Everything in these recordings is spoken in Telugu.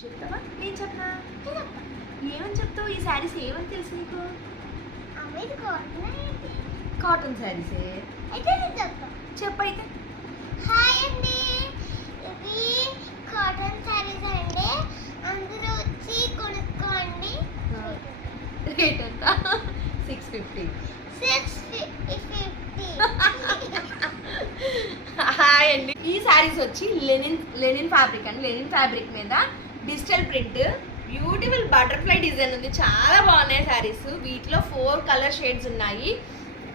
చెప్తావా నేను చెప్పనా ఏమని చెప్తావు ఈ శారీస్ ఏమని తెలుసు నీకు కాటన్ శారీసే అయితే నేను చెప్తా చెప్పైతే హాయ్ అండి ఇవి కాటన్ శారీస్ అండి అందరూ వచ్చి కొనుక్కోండి రేట్ ఎంత 650 650 హాయ్ అండి ఈ శారీస్ వచ్చి లెనిన్ ఫ్యాబ్రిక్ అండి లెనిన్ ఫ్యాబ్రిక్ మీద digital print beautiful butterfly design ఉంది చాలా బాగున్నాయి శారీస్ వీటిలో 4 కలర్ షేడ్స్ ఉన్నాయి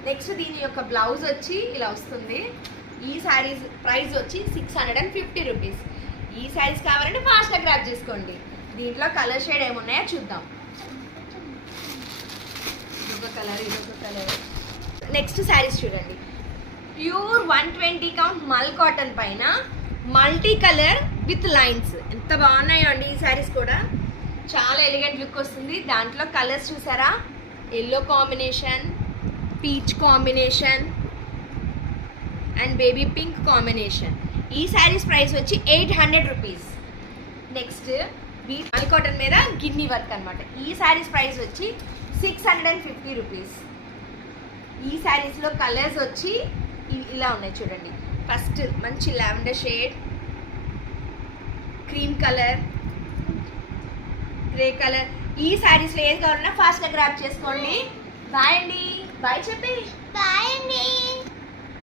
నెక్స్ట్ దీని యొక్క బ్లౌజ్ వచ్చి ఇలా వస్తుంది ఈ శారీస్ ప్రైస్ వచ్చి 650 రూపీస్ ఈ శారీస్ కావాలంటే ఫాస్ట్గా గ్రాప్ చేసుకోండి దీంట్లో కలర్ షేడ్ ఏమున్నాయో చూద్దాం ఇదొక కలర్ ఇదొక కలర్ నెక్స్ట్ శారీస్ చూడండి ప్యూర్ 120 కౌంట్ మల్ కాటన్ పైన మల్టీ కలర్ విత్ లైన్స్ ఎంత బాగున్నాయో అండి ఈ శారీస్ కూడా చాలా ఎలిగెంట్ లుక్ వస్తుంది దాంట్లో కలర్స్ చూసారా yellow combination peach combination and baby pink combination ఈ శారీస్ ప్రైస్ వచ్చి 800 రూపీస్ నెక్స్ట్ మల్ కాటన్ మీద గిన్ని వర్క్ అనమాట ఈ శారీస్ ప్రైస్ వచ్చి 650 రూపీస్ ఈ శారీస్లో కలర్స్ వచ్చి ఇలా ఉన్నాయి చూడండి ఫస్ట్ మంచి lavender shade cream colour grey colour ఈ శారీస్లో ఏది కావాలన్నా ఫాస్ట్గా గ్రాప్ చేసుకోండి బాయ్ అండి బాయ్ చెప్పి బాయ్ అండి